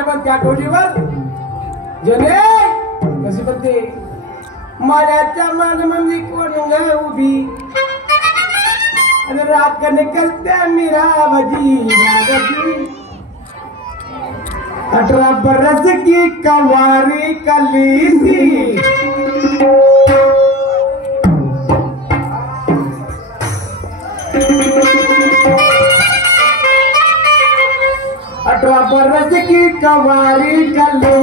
माझ्या पण त्या टोलीवर जने कशी म्हणते माड्याच्या मान मंदी कोण उभी आणि रात का निकलते मीरा बजी 18 बरस की कवारी कली थी 18 बरस की कवारी कली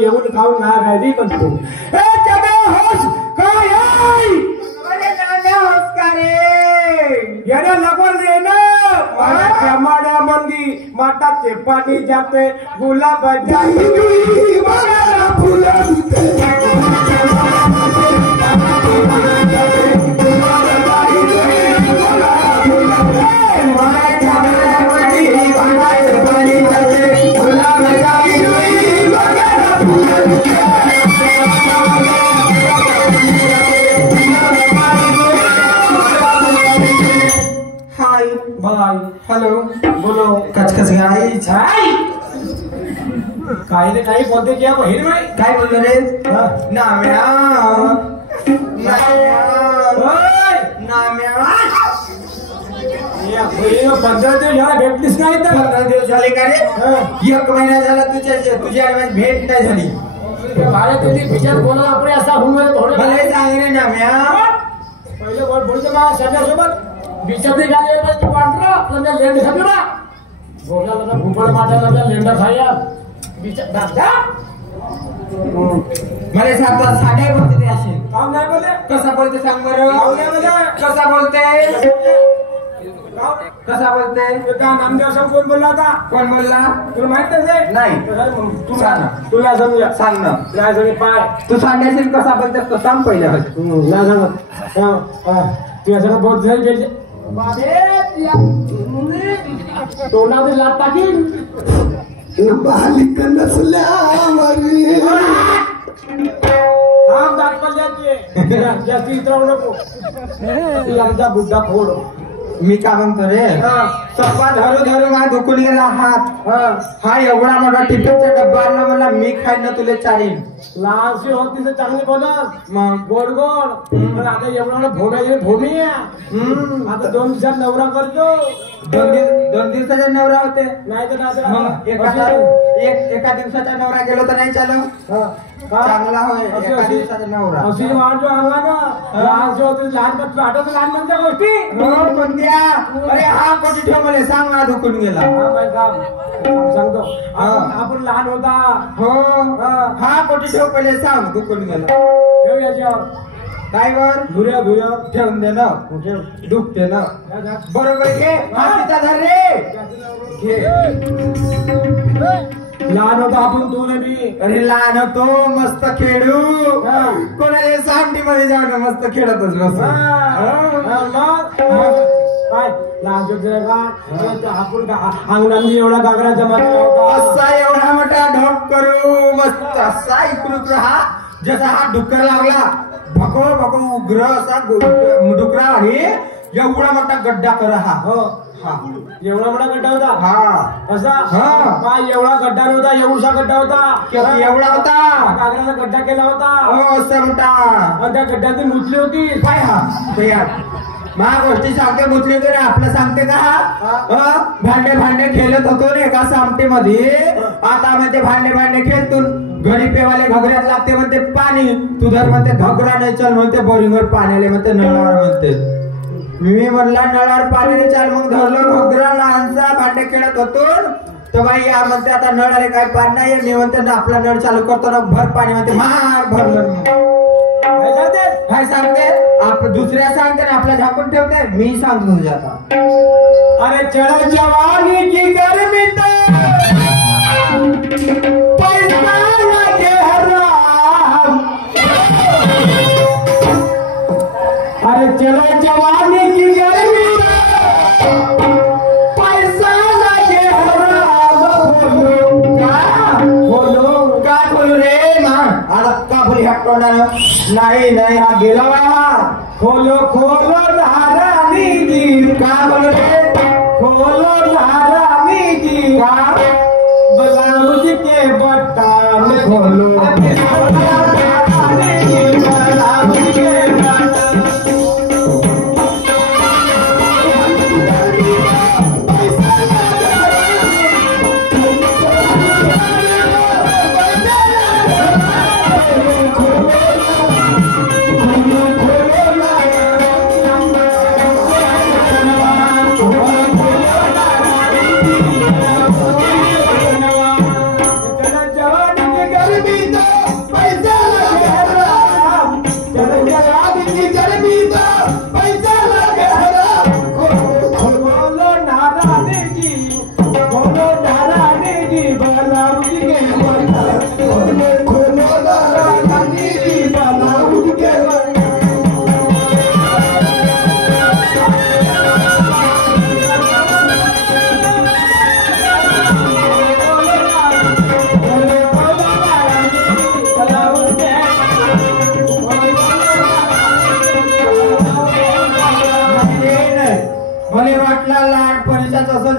येऊन खाऊन ना गाडी पण तू होस काय होस का रे येणं लगोर रे ना माड्या मंदी माटाचे पाणी जाते गुलाब हेलो बोलो कचकच गाई काही ने काही बोलते क्या बहीण भाई काय बोललो रे नाम्या या बहीण 15 दिवस झाला भेटलीस नाही तर 15 दिवस झाले का रे 1 महिना झाला तुझ्या भेट नाही झाली बारे तुझी विचार बोला आपण असा होऊन थोडे मला सांग रे नाम्या पहिले वर बोलतो मा सगळ्यासोबत बिचरने गाले पण पांढरा आपल्याला लेंड खातो ना बोलायला ना भूपळ माटायला लेंड खाया बिचर दादा मला सांगतो साड्या बोलते ते असे काम नाही बोले कसा बोलते सांग बरं काम नाही बोले कसा बोलते कसा बोलते का नामदेव साहेब कोण बोलला होता कोण बोलला तुला माहित नाही तू सांग तुला समजा सांग ना नाही समज पाय तू सांगायची कसा बोलतेस तो सांग पहिले नाही सांग तुझ्या सगळं बहुत झाली गेली तोंडामध्ये लाट टाकीन बालिक नसल्यावरी जास्ती इतरावू नको यांचा बुड्डा फोड मी काय म्हणतो रे सप्पा धरू धरू माझा दुखून गेला हात हा एवढा मोठा टिफिनचा डब्बा आणला मला मी खाईन ना तुला चारीन लहानशी होती तर चांगली बोलत मग गोड गोड पण आता एवढा भोम्या भूमी आता 2 दिवसात नवरा करतो 2 दिवसाचा नवरा होते नाही तर मग एका दिवसाचा नवरा गेलो तर नाही चालू चांगला होय एका दिवसाचा नवरा अशी वाढतो आम्हाला लहानशी होती लहान आठवत लहान म्हणजे गोष्टी कोणत्या अरे हा कोटी ठेव मला सांग ना दुखून गेला सांगतो आपण लहान होता हो हा कोटी ठेव पहिले सांग दुखून गेला ठेव याच्यावर काय वर धुऱ्या ठेवून दे ना दुखते ना बरोबर घे हातीचा धर रे घे लहान होता आपण तो नाही अरे लहान होतो मस्त खेळू कोणाला सावटी मध्ये जाऊन मस्त खेळतच बस काय लहान का आपण अंगणामध्ये एवढा गागरा जमा असा एवढा मोठा ढोक करू मस्त असा इकडून हा जसा हा डुक्कर लावला भको भको उग्र असा डुकरा आणि एवढा मोठा गड्डा कर हा एवढा मोठा गड्डा होता असा काय एवढा गड्डा नव्हता एवढा गड्डा होता एवढा होता कागदाचा गड्डा केला होता असा मोठा त्या गड्ड्यात मुचली होती पाय हा तयार मा गोष्टी सांगते मुतली तर आपलं सांगते का भांडे भांडे खेळत होतो ना एका सामटेमध्ये आता म्हणते भांडे खेळतून घरी पेवाले घगऱ्यात लागते म्हणते पाणी तुझर म्हणते घगरा नाही चल म्हणते बोरिंगवर पाण्याले म्हणते नळावर म्हणते मी म्हणला नळावर पाण्याने चाल मग धरलं घगरा लहानसा भांडे खेळत होतो तर बाई या म्हणते आता नळ आले काय पाणी नाही मी म्हणते ना आपला नळ चालू करतो ना भर पाणी म्हणते मार भरलं काय सांगते दुसऱ्या सांगते ना आपल्या झाकून ठेवते मी सांगतो तुझ्या आता अरे चढ़ जवानी की गर्मी तो पैसा लगे हराम अरे चढ़ जवानी की गर्मी पैसा लगे हराम बोलो का बोलू रे मा आता का बोली ह्या तोंडानं नाही हा गेला खोलो धारानी जी का बोलू रे खोलो धारानी जी का ब्लाउज के बटन खोलो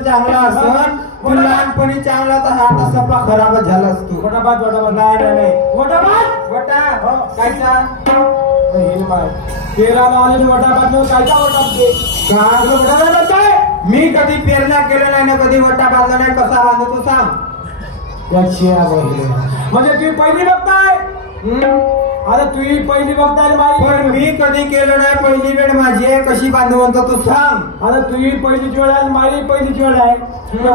चांगला असं पण लहानपणी चांगला तर हा सपा खराबच झाला असतो वटाबाद नाही वटाबाद वटा कायचा पेराला आले वटाबाद कायचा वटाबाद काय मी कधी पेरणा केलं नाही ना कधी वटा बांधला नाही कसा बांधतो तू सांग म्हणजे तुम्ही पहिली बघताय आता तुम्ही पहिली बघताय पण मी कधी केलं नाही पहिली वेळ माझी आहे कशी बांधू म्हणतो तू सांग आता तुम्ही पहिलीच वेळ आहे माझी पहिलीच वेळ आहे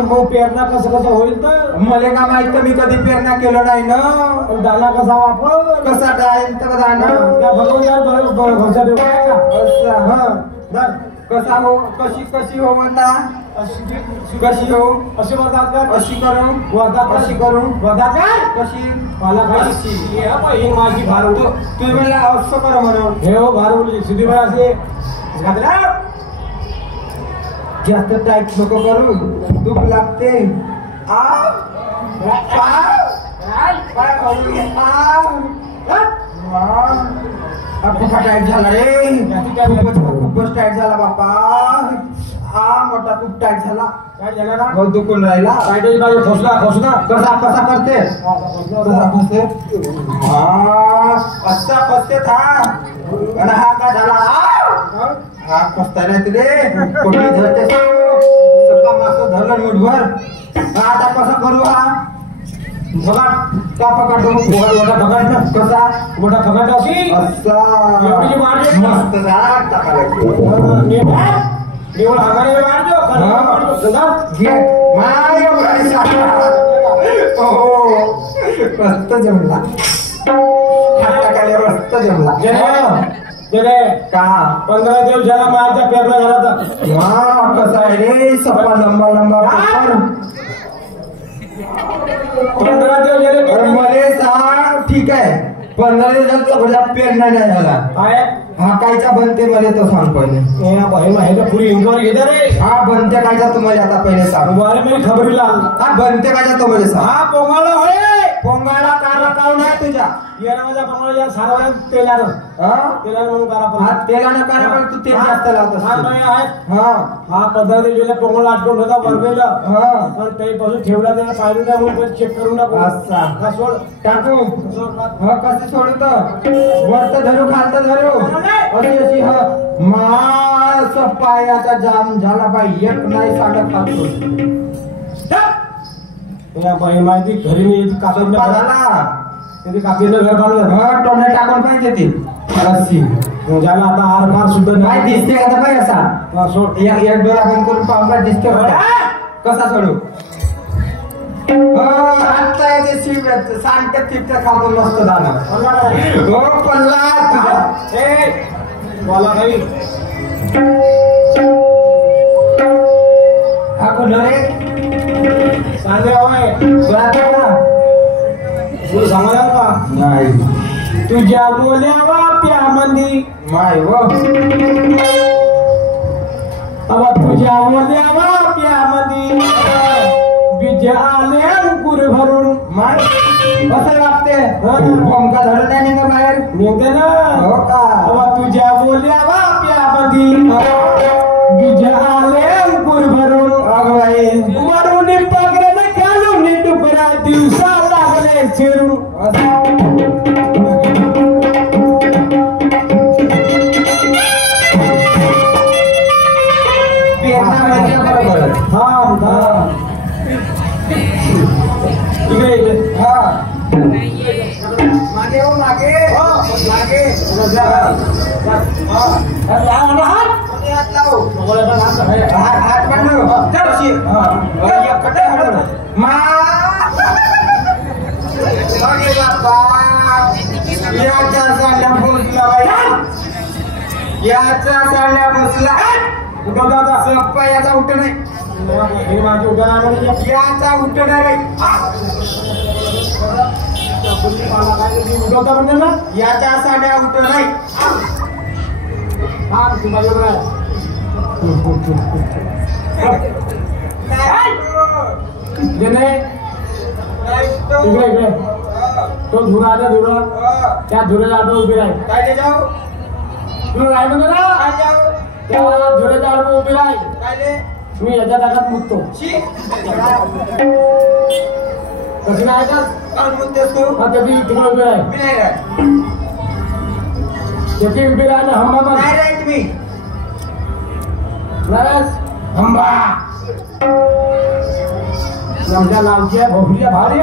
मग पेरणा कसं होईल तर मला का माहित तर मी कधी पेरणा केलं नाही ना दाना कसा वापर कसा टाइम तर त्या कसा हो कशी हो म्हणता कशी हो अशी म्हणतात का अशी करून वर्धात कशी करून वर्धात कशी मला कशी माझी भार तुम्ही म्हणला असं कर म्हणून हे हो भार सिद्धी भाई असे जास्त टाईट नको करू दुख लागते खूप टाईट झाला रे खूपच टाईट झाला बाप्पा मोठा खूप टाईट झाला काय झालं ना बहुत दुखून राहिला टाईट बाजू खोसला कसा करते कसा फसते असा फसते था आणि हा का झाला हा फसता नाही रे कोणी धरते सगळा मासं धरलं मुठभर आता कसं करू हा बघा का पकडतो मोठा पकडणं कसा मोठा पकडणं अशी असा मस्त केवळ हगारे मारतो मस्त जमला मस्त जमला का 15 दिवस झाला माझ्या पेरला झाला तर कसा आहे रे सप्पा लंबा 15 दिवस झाले मला सांग ठीक आहे 15 दिवसात सगळ्या पेरणा नाही झाला हा कायचा बनते मला तो सांग पहिले पुरी इंकवर घेते रे हा बनते कायचा तुम्हाला आता पहिले सांग मी खबरीला हा बनते कायचा तो मला सांग हा पोंगाला होय पोंगाला काला काऊन आहे तुझ्या येणाऱ्या बंगला सारवाला तेलानं म्हणून करा हा तेलानं करा पण तू तेल जास्त लावत हा नाही आहे हा 15 दिवसाला पोंगला आटकून होता बरवेला पण त्यापासून ठेवला त्याला पाहिलं नाही म्हणून चेक करून टाकू सोड टाकू कसं सोडत वरत धरू खालत धरू अशी मास पायाचा जाम झाला बाई एक नाही सांगत खातो माहिती घरी मी कापून झाला त्याची कापीचं घर बांधलं टोमॅटो टाकून पाहिजे ती रस्सी ज्याला आता आर पार सुद्धा नाही दिसते का पाहिजे असा सोड एक डोळा बंद करून पाहून दिसते कसा सोडू आता येते शिवत सांगते तिथं खाऊन मस्त झालं हो पल्ला मला काही हा कोण रे सांगे हवाय तुला सांगायला का नाही तुझ्या बोल्यावा प्यामंदी माय व अबा तुझ्या बोल्यावा प्यामंदी बीज आले अंकुर भरून माय कसं लागते भोमका धरून नाही निघा बाहेर निघते ना हो का अबा तुझ्या बोल्यावा प्यामंदी बीज आले अंकुर भरून अगवाई वरून पगडे घालून टुकरा दिवसा लागले चिरून मागे हो मागे मागे हात लाव हात मांडव मागे याचा साड्या बसला बाई याचा साड्या बसला उठव दादा सप्पा याचा उठ नाही हे माझी उठवणार याचा उठ नाही उठवता म्हणजे ना याच्या साड्या उठ नाही हा तुम्हाला इकडे इकडे तो धुरा आला धुरा त्या धुऱ्याला आडवं उभी राहील काय जाऊ तुला राहिलं ना त्या धुऱ्याच्या आडवं उभी राहील काय मी याच्या टाकात मुततो कशी नाही का त्याची तिकडे उभी राहील त्याची उभी राहिलं हंबा तुम्ही हंबा आमच्या नावच्या भोपळीच्या भारी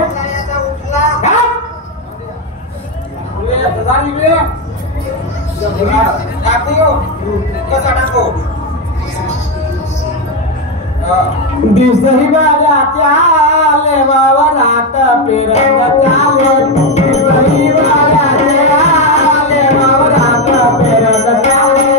दिसही बाजा चाले बाबा रात पेरंग चाले दिसही बाजा चाले बाबा रात पेरंग चाले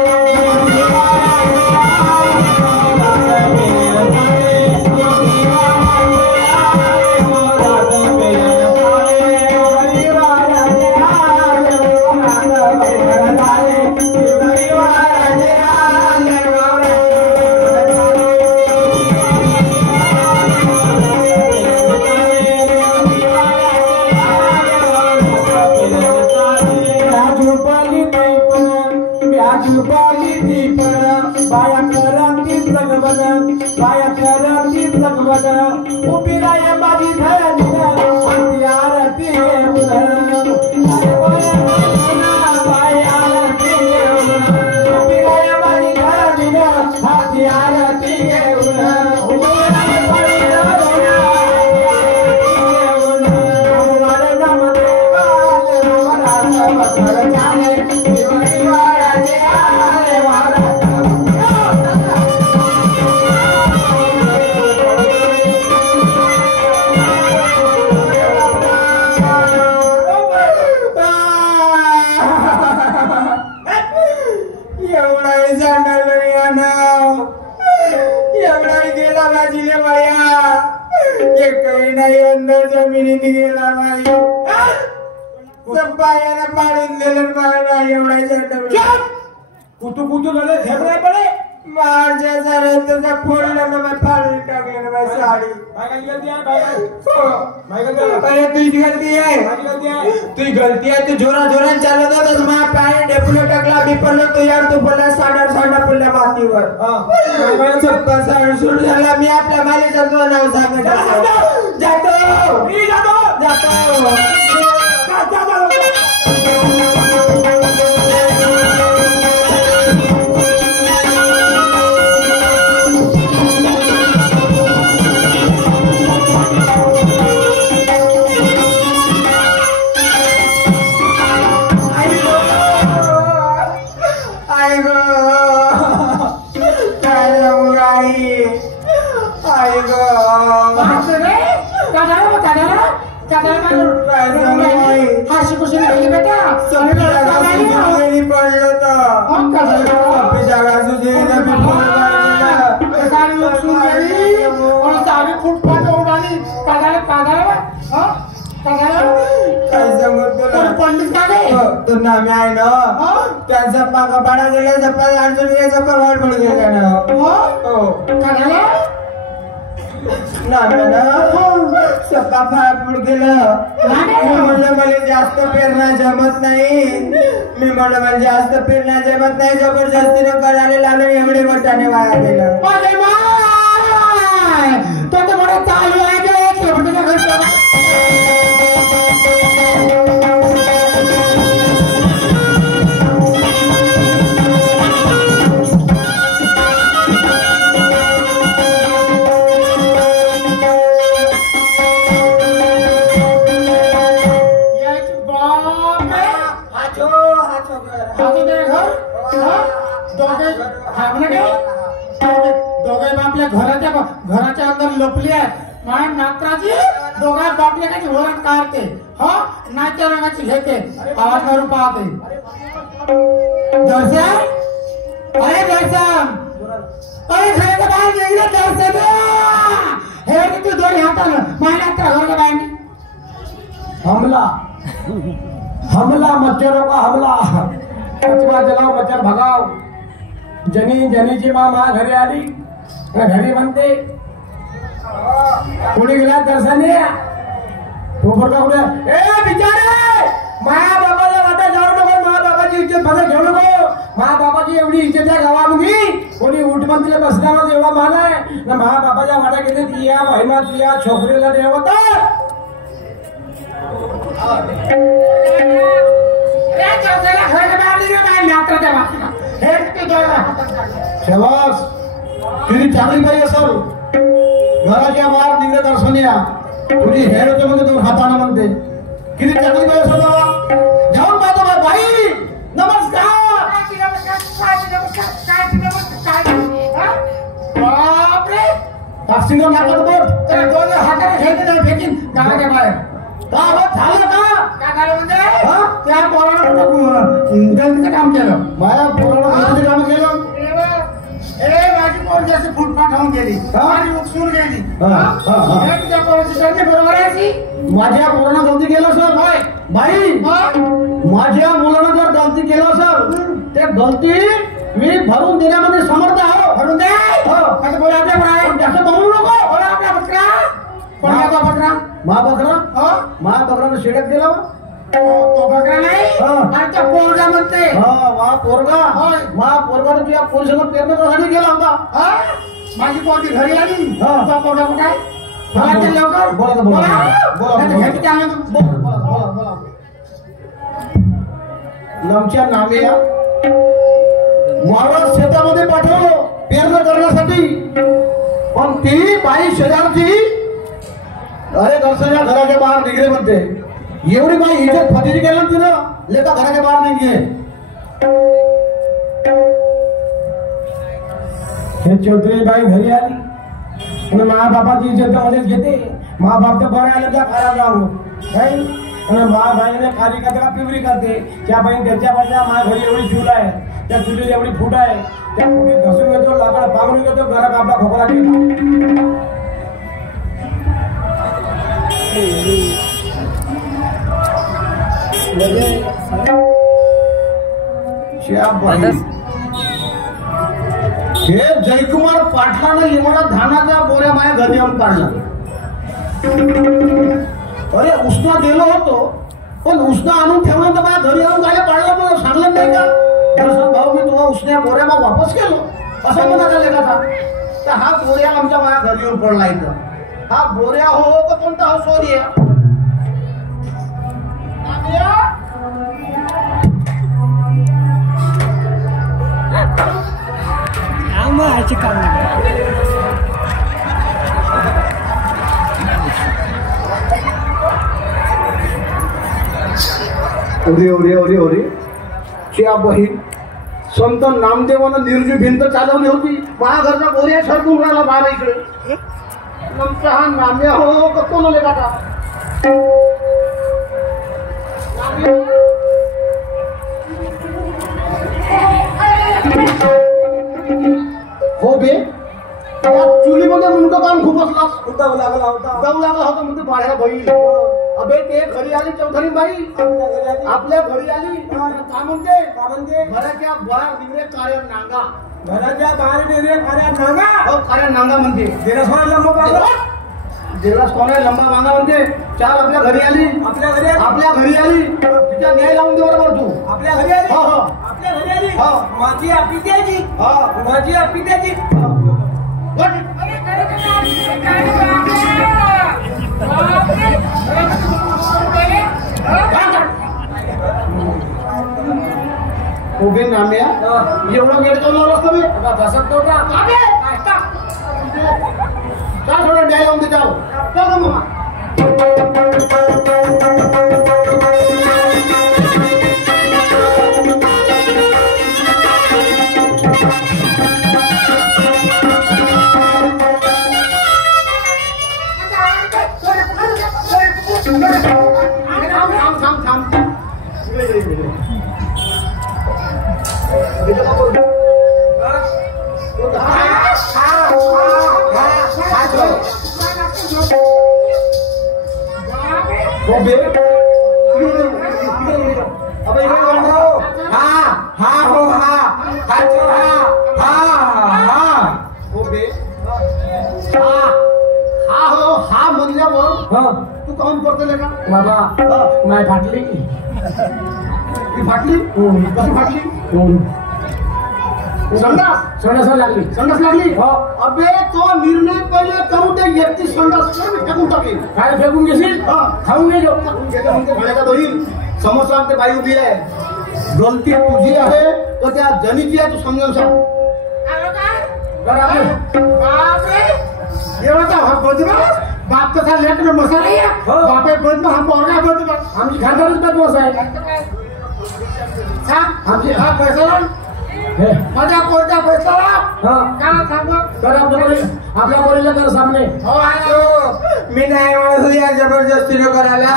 उपिराय माझी धनी आरती उपिराय माझी धनी हाती आरती जमिनीत गेला नाही पायाला पाडून दिलं एवढा कुतू कुतू झाले झेपलाय पडे माझ्या जरा तुझा फोडलं ना मैं फाडून टाकलं ना मैं साडी अरे तुझी गलती आहे तुझी गलती आहे तू जोरा जोरात चालत होतास माझ्या पायाने डेपुलो टाकला मी पडलो तू यार तू पडला साडा पडल्या मातीवर सुरू झाला मी आपल्या मालीचं तुझं नाव सांगत जातो नामे आहे ना त्यांचा पाडा गेला अडचण यायचा पगार पडून गेला ना सप्पा फाळ गेलं मी म्हणलं मला जास्त पेरणा जमत नाही मला जास्त पेरणा जमत नाही जबरदस्तीने करायला लागलं एवढे मोठ्याने वाया गेलं तो तर मोठा चालू आहे घराच्या अंदर लपली आहेत माझ्या नात्राची दोघा बापल्या काही वरात काढते नाच्या रंगाची घेते आवाज करून पाहते दर्शन अरे दर्शन अरे घराच्या बाहेर गेले दर्शन हे तू दोन्ही हातानं माझ्या नात्रा घराच्या बाहेर हमला मच्छरों का हमला कचरा जलाओ मच्छर भगाओ जनीची माँ घरी आली घरी म्हणते कुणी गेला दर्शनी तो बरका कुठे ए बिचारे माया बाबाला वाटा जाऊ नको माया बाबाची इज्जत भगर घेऊ नको माया बाबाची एवढी इज्जत आहे गावामध्ये कोणी उठबंदीला बसल्यावर एवढा मान आहे ना माया बाबाच्या वाटा घेते तिया महिमा तिया छोकरीला देवत शाबास तुझी चांगली बाई असेल घराच्या बाहेर निघले दर्शनिया तुझी हेर होते म्हणते तू हाताने म्हणते किती चांगली बाई असेल जाऊन पाहतो बाई नमस्कार बापरे ताकसीनं नाकात बोट तर दोन हाताने खेळते फेकीन गावाच्या बाहेर झालं का म्हणजे त्या पोरानं गलतीचं काम केलं माझ्या पोरानं गलतीचं काम केलं माझी पोर जशी फुटपाथ होऊन गेली माझी उकसून गेली तुझ्या पोराची गलती बरोबर आहे माझ्या पोरानं गलती केलं सर बाई माझ्या मुलानं जर गलती केलं सर ते गलती मी भरून देण्यामध्ये समर्थ आहो भरून दे कसं बोला आपल्या जास्त बोलू नको बोला आपल्या बकरा कोणाचा बकरा मा बकरानं शेड्यात गेला तो बकरा नाही त्या पोरगा म्हणते मा पोरगा तुझ्या पोरसोबत पेरण्यासाठी गेला होता माझी पोरगी घरी आली तो पोरगा कुठे आहे मला ते लवकर बोला लमच्या नामेया वावर शेतामध्ये पाठवलो पेरणं करण्यासाठी पण ती बाई शेजारची अरे दर्शना घराच्या बाहेर निघले म्हणते एवढी बाई इज्जत फतीची केलं तिनं लेका घराच्या बाहेर निघे हे चौधरी बाई घरी आली आणि मा बापाची इज्जत मध्येच घेते मा बाप तर बरं आले त्या खराब राहू आणि मा बाईने खाली कचरा पिवरी करते त्या बाई त्याच्या बाजूला मा घरी एवढी चूल आहे त्या चुलीत एवढी फूट आहे त्या फुटीत घसून घेतो लाकड पांगून घेतो घरात आपला खोकला घेतो हे जयकुमार पाटलानं एवढा धानाच्या बोऱ्या माझ्या घरी येऊन काढला. अरे उसना गेलो होतो पण उसना आणून ठेवलं तर माझ्या घरी येऊन काय काढलं मला सांगलं नाही का? भाऊ मी तुला उसन्या बोऱ्या मग वापस केलो असं म्हणत आले का? तर हा बोऱ्या आमच्या माझ्या घरी येऊन पडला इथं. हा बोऱ्या हो का कोणता हा सोर्या? ओरे ओरे ओरे ओरे च्या बहीण संत नामदेवानं निर्जी भिंत चालवली होती. माझ्या घरचा बोऱ्या सरकून राहिला बाबा इकडे. नंतर हा नाम्या हो का कोण आले का? हो बे चुलीमध्ये मुंडक काम खूप असला जाऊ लागला होता म्हणते पाड्या बहीण. अबे ते घरी आली चौधरी बाई आपल्या घरी आली. काय म्हणते घराच्या बाहेर निघले कार्य नांगा. घराच्या बाहेर निघले कार्य नांगा. हो कार्य नांगा म्हणते. दिलास कोणा लंबा मांगा म्हणते. चाल आपल्या घरी आली. आपल्या घरी आली तिच्या न्याय लावून दे बरोबर तू. आपल्या घरी आली. हो आपल्या घरी आली. हो माझी अपित्याची. हो माझी अपित्याची. उभे नाम्या एवढा वेळ चालणार असतं मी बसत नव्हता. काय थोडं न्याय लावून दे जाऊ मामा. हा म्हणल्यावर तू काऊन करतोय का बाबा? नाही फाटली. फाटली कशी फाटली? संडास लागली. अबे तो निर्णय पहिले करू दे. व्यक्ती संडास फेकून टाकली. काय फेकून घेशील? खाऊन घेतो खाण्याचा बहीण समोसा ते बाई उभी आहे. गलती तुझी आहे तर त्या जनीची आहे. तू समजून सांग. बाप कसा लेकर मसाला आहे. बापे बंद हा पोरगा बंद. आमची खासदारच बदमाश आहे. आमची हा पैसा माझ्या पोरचा पैसा काय सांग आपल्या पोरीला कर सामने. मी नाही म्हणत जबरदस्ती करायला.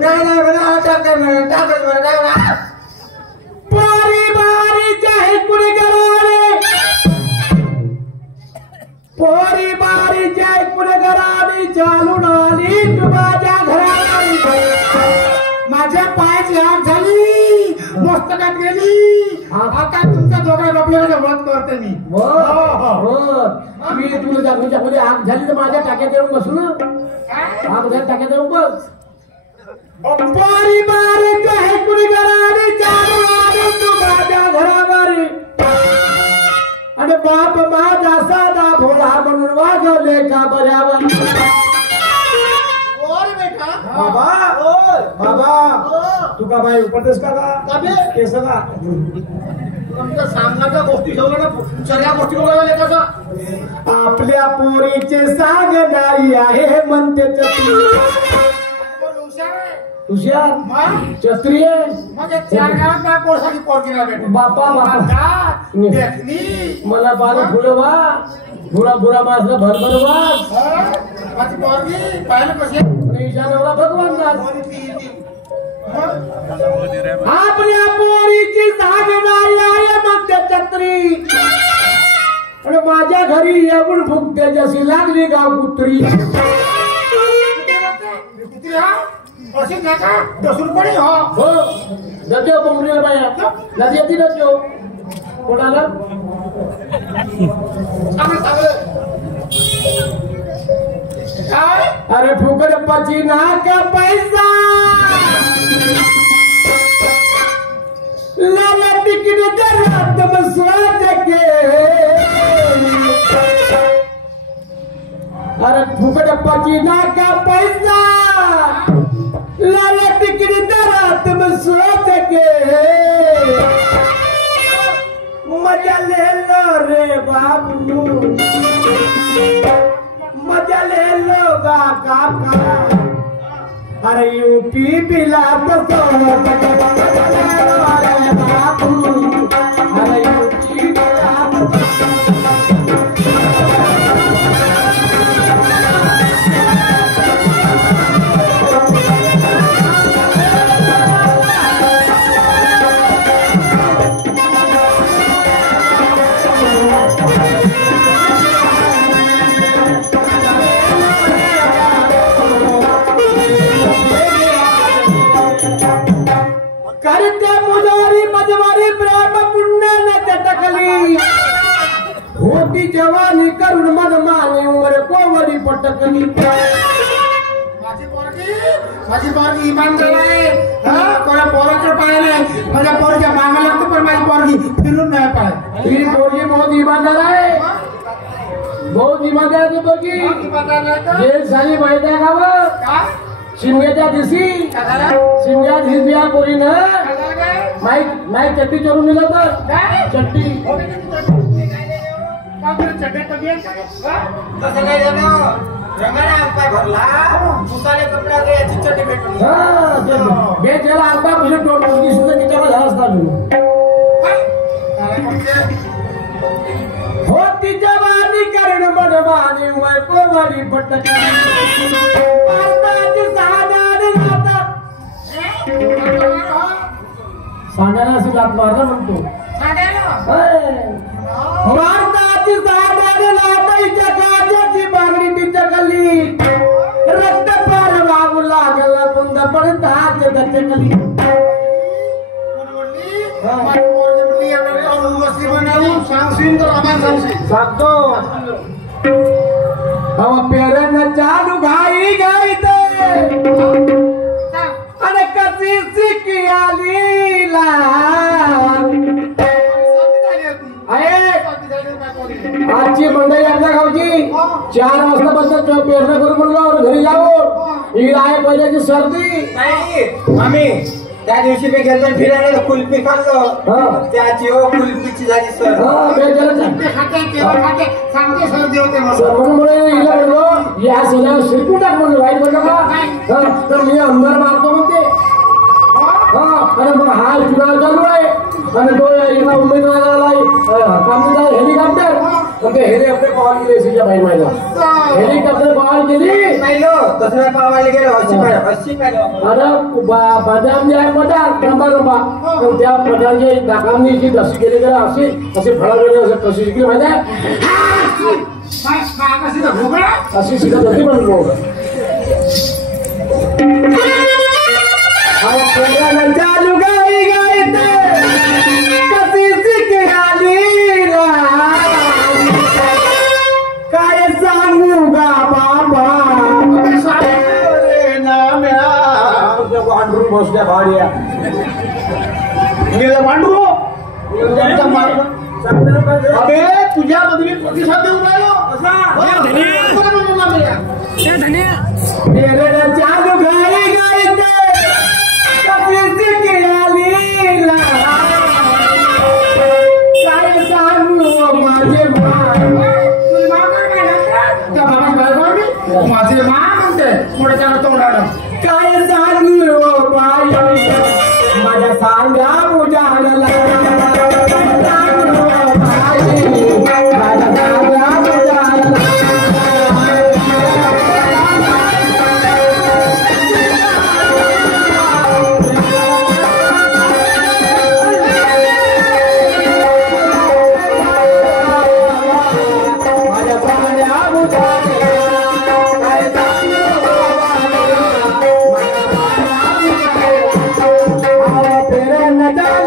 नाही म्हणा टाकत पोरी बारी चाहे कुणी करावे. पोरी बारी चाहे कुणी करावी. चालून आली तू माझ्या घरात. माझ्या पायाची आग झाली. मस्तकात गेली. आता तुमच्या दोघा बापल्याला वध करते मी. तुझ्या मध्ये आग झाली तर माझ्या टाक्यात येऊन बसू ना. आग झाली टाक्यात येऊन बस. पोरी बारी चाहे कुणी करावी. चालून आली तू माझ्या घराबारी. आणि बाप माझा साधा भोळा म्हणून वागवले का बऱ्यावर. बाबा तू का बाई उपदेश का केस का तुमच्या सांगण्याच्या गोष्टी ठेवल्या ना. सगळ्या गोष्टी बोलायला कसा? आपल्या पोरीचे सांग नाही आहे म्हणते तुषार छत्री बापा मला बाल फुलवा बुरा बुरा मासला भरभरवा. माझी पोरगी पाहिलं कशी ईशानवला भगवान आपल्या पोरीची जाग नाही आहे म्हणते छत्री. पण माझ्या घरी येऊन फुकते जशी लागली गाव कुत्री. अशी नका दसून पडे. हो दत्यो बोंबलेला बाया नदी येते दत्यो. कोणाला अरे फुकट पची नाका पैसा लाला तिकीट दरात बसवा के अरे फुकट पची नाका पैसा लाला तिकीट दरात बसवा के मजा ले लो रे बाबू मजा ले लो काका अरे यूपी बिलात तो अरे यूपी बिलात करते मुजारी मजवारी प्रेम पुण्य न चटकली होती जवानी करुण मन माने उमर कोवरी पटकली माझी पोरगी इमानदार आहे कोणा पोराचं पाय नाही माझ्या पोरच्या मागा लागतो पण माझी पोरगी फिरून नाही पाय ही पोरगी बहुत ईमानदार आहे बहुत ईमानदार आहे पोरगी जेल झाली माहिती आहे का बघ शिमग्याच्या दिवशी शिमग्या दिवशी या पोरीनं माईक चट्टी चोरून दिलं तर चट्टी तसं नाही झालं रंगाने पाय भरला पुसाले कपडा याची चटी भेटून बेचारा अंगा तुझे टोट सुद्धा तिच्यावर झाला असता होती जवानी करण मनमानी वय कोवरी पटकली सांगायला असं जात मारला म्हणतो भारताची साधारण लाटाईच्या काजाची बागडी टिचकली रक्त पार वागू लागला कुंद पडताच दचकली सांगतो पेरण चालू घाई गाईते आणि कशी शिकी आलीला आजची मंडळी आपल्या गावची 4 वाजता बसत पेरणं करू म्हणलं घरी जाऊ ही आहे पहिल्याची सर्दी नाही आम्ही त्या दिवशी मी गेलो फिरायला कुल्फी खाल्लो त्याची कुल्फीची झाली सर म्हणून हिला म्हणलो या सगळ्या शिकून टाक म्हणलं वाईट म्हणलं का तर मी अंधार मारतो म्हणते अरे मग हा चुनाव चालू आहे आणि तो एका उमेदवाराला हेलिकॉप्टर ते हेलिकॉप्टर पवार केली सीच्या बाई महिला हेलिकॉप्टर पवार केली पाहिलो तसं पावायला गेलो अशी पाहिलं अरे बदाम जे आहे पटार लंबा लंबा पण त्या पटारची दाखावणी जी कशी केली गेला अशी फळा गेली कशी शिकली माहिती आहे अशी शिकत होती म्हणलो चालू गाई गाईते कशी शिक आली काय सांगू गा बाबा वांडरू बसल्या भाड्या गेलं वांडरू अबे तुझ्या बदली प्रतिसाद देऊन राहिलो चालू गाई गाईते काय सांगू माझे माझे मा म्हणते पुढे त्याला तोंडाला काय सांगू बाई माझ्या सांगा उजाडला Nada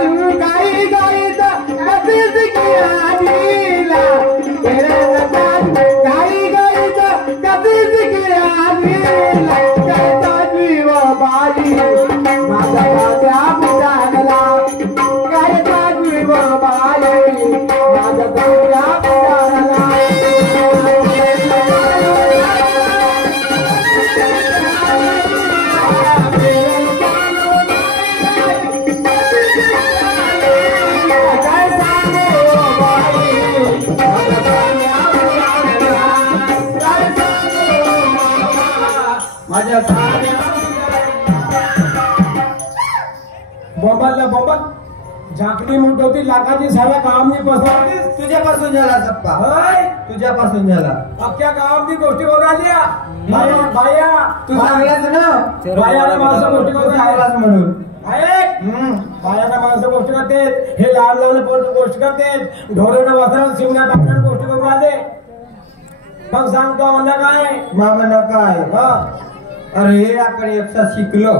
माझ्या बोंबाला बोंबाल झाकली मोठी लाखाची साऱ्या गावांनी पसरवलीस. तुझ्यापासून झाला सप्पा, होय तुझ्यापासून झाला. अख्ख्या गावांनी गोष्टी बघून आल्या. बाया बाया तू सांगलास ना बायाला माणसं गोष्टी बघून सांगलास म्हणून. बायाला माणसं गोष्टी करतात, हे लहान लहान गोष्टी करतात, ढोरेनं वासरानं शिवण्या टाकण्यानं गोष्टी बघून आले. मग सांगतो म्हणा काय मामा काय अरे आपण एकदा शिकलो,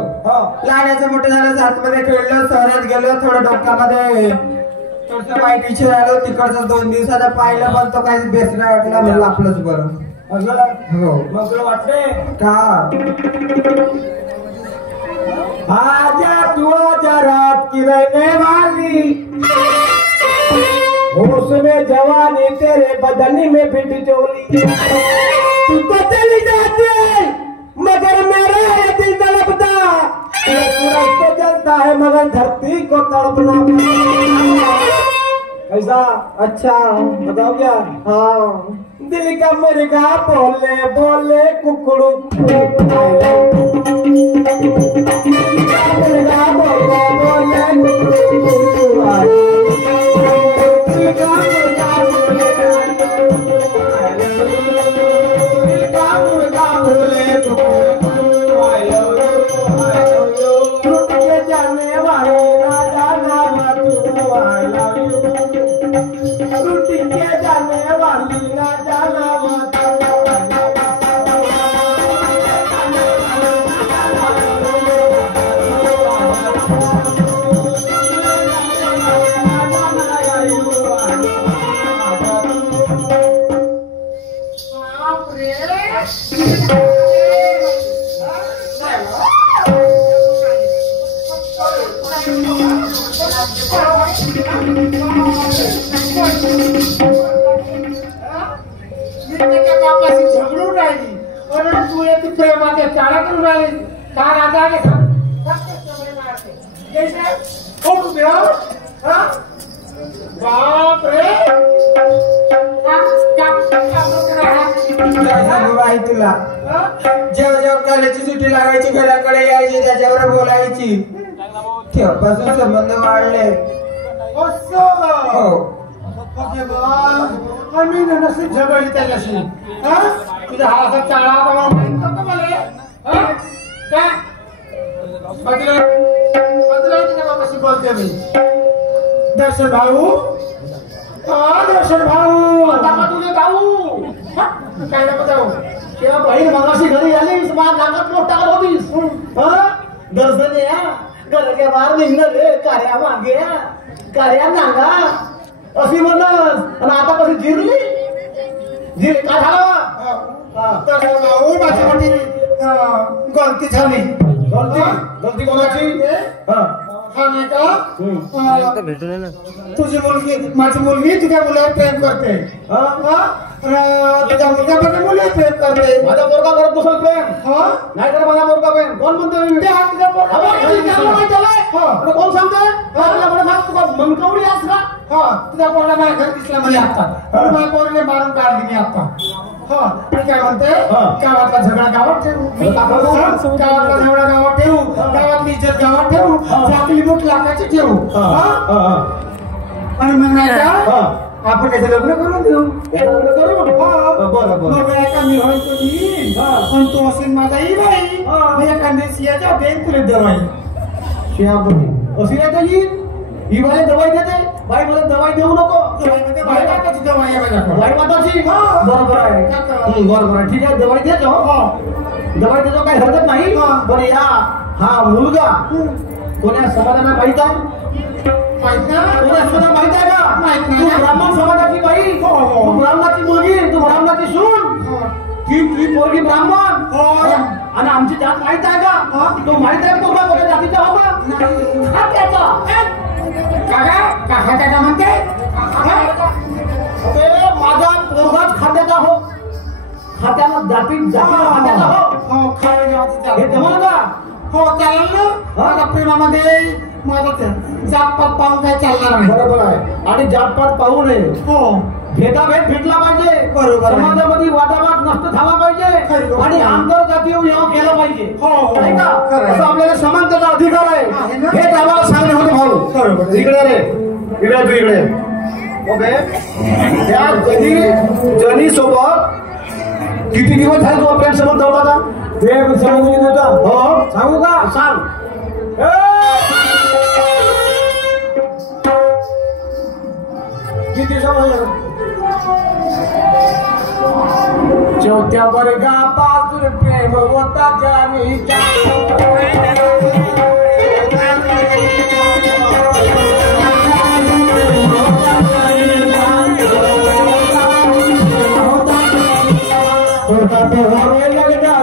लहानाचं मोठं झालं, आतमध्ये खेळलो, शहरात गेलो, थोडं डोक्यामध्ये थोडस वाईट विचार आलो, तिकडचं 2 दिवसाला पाहिलं पण तो काही बेस्ट नाही वाटला, म्हणलं आपलंच बरं. हो मग तुला वाटते का आजा तू आजा रात की रहने वाली, होश में जवानी तेरे बदनी में फिट चोली, तू तो चली जाती मगर मेरा ये दिल तड़पता, सूरज तो जलता है मगर धरती को तड़पना. ऐसा अच्छा बताओ क्या. हाँ दिल का मुर्गा बोले बोले कुकड़ू, मुर्गा बोले बोले कुकड़ू, जाने वाले ना जाना तू, आई लव यू. रूटी के जाने वाली ना जाना झगडून राहिली. अरे तू एक प्रेमाच्या चाळा करून राहिली का राजा के बाप रे तुला जेव्हा जेव्हा कॉलेजची सुट्टी लागायची, घराकडे यायची, त्याच्यावर बोलायची, तेव्हापासून संबंध वाढले. मी नसली झगडली त्याच्याशी. तुझा हा असा चाळा मला माहित नव्हतं मला. काय तुझ्या बाबाशी बोलते मी. दर्शन भाऊ, दर्शन भाऊ, तुझे भाऊ काय नको जाऊ. तेव्हा बहीण मगाशी घरी आलीस, माझ्या नाकात मोठ टाकत होतीस. दर्शन या घराच्या बाहेर निघणं रे, कार्या मागे कार्या नागा अशी म्हणत. आणि आता कशी जिरली काय झालं. भाऊ माझी मोठी गलती झाली. गलती कोणाची. तुझी मुलगी माझी मुलगी तुझ्या मुलावर प्रेम करते. तुझ्या मुलगा मुलीवर प्रेम करते. माझा पोरगा करत बसल प्रेम. नाही तर माझा पोरगा प्रेम कोण म्हणतो. कोण सांगतोय मनकवडी आज का. तुझ्या पोरला माझ्या घर दिसला म्हणजे आता माझ्या पोरने मारून काढली मी आता. मी काय म्हणते गावातला झगडा गावात ठेवू. गावातला झगडा गावात ठेवू. गावातली इज्जत गावात ठेवू. आपली मोठ लाखाची ठेवू. आणि मग नाही का आपण त्याचं लग्न करून देऊ. लग्न करू बरोबर. एका मी होईल तुझी पण तू असेल माझा ही बाई. मी एखाद्या सियाच्या देईन तुला दवाई. शिया बोली अशी नाही तर येईल ही बाई दवाई देते. बाई मला दवाई देऊ नको. बाई माताची दवाई आहे माझ्याकडे. बाई माताची बरोबर आहे. बरोबर आहे ठीक आहे दवाई देतो. दवाई देतो काही हरकत नाही. पण या हा मुलगा कोण्या समाजाला माहित आहे. कोण्या समाजाला माहित आहे का. माहित नाही. ब्राह्मण समाजाची बाई, तू ब्राह्मणाची मुलगी, तू ब्राह्मणाची सून, ती पोरगी ब्राह्मण. आणि आमची जात माहित आहे का. तो माहित आहे तो कोणत्या जातीचा होता. खात्याचा म्हणते माझा पोरगाच खात्याचा हो. खात्याला जाती खात्याचा हो. हे जमलं का. हो चालेल ना. माझ्या प्रेमामध्ये माझा जातपात पाहून काय चालणार नाही. बरोबर आहे. आणि जातपात पाहू नये. हो भेदाभेद भेटला पाहिजे, बरोबर आहे. समाजामध्ये वादावाद नष्ट झाला पाहिजे खरी गोष्ट. आणि आंतरजातीय व्यवहार केला पाहिजे. हो, हो. नाही का? खरं आहे. असं आपल्याला समानतेचा अधिकार आहे आहे ना? हे आम्हाला सांगणे होते भाऊ. बरोबर आहे. इकडे रे, इकडे तू इकडे. ओके, त्या जनी सोबत किती दिवस झाले तू फ्रेंड सोबत जाऊ का? ते सांगू नका. हो, सांगू का? सांग. किती समजलं? चौथ्या वर्गापासून प्रेम होता जानीचा. होता तो हवे लगना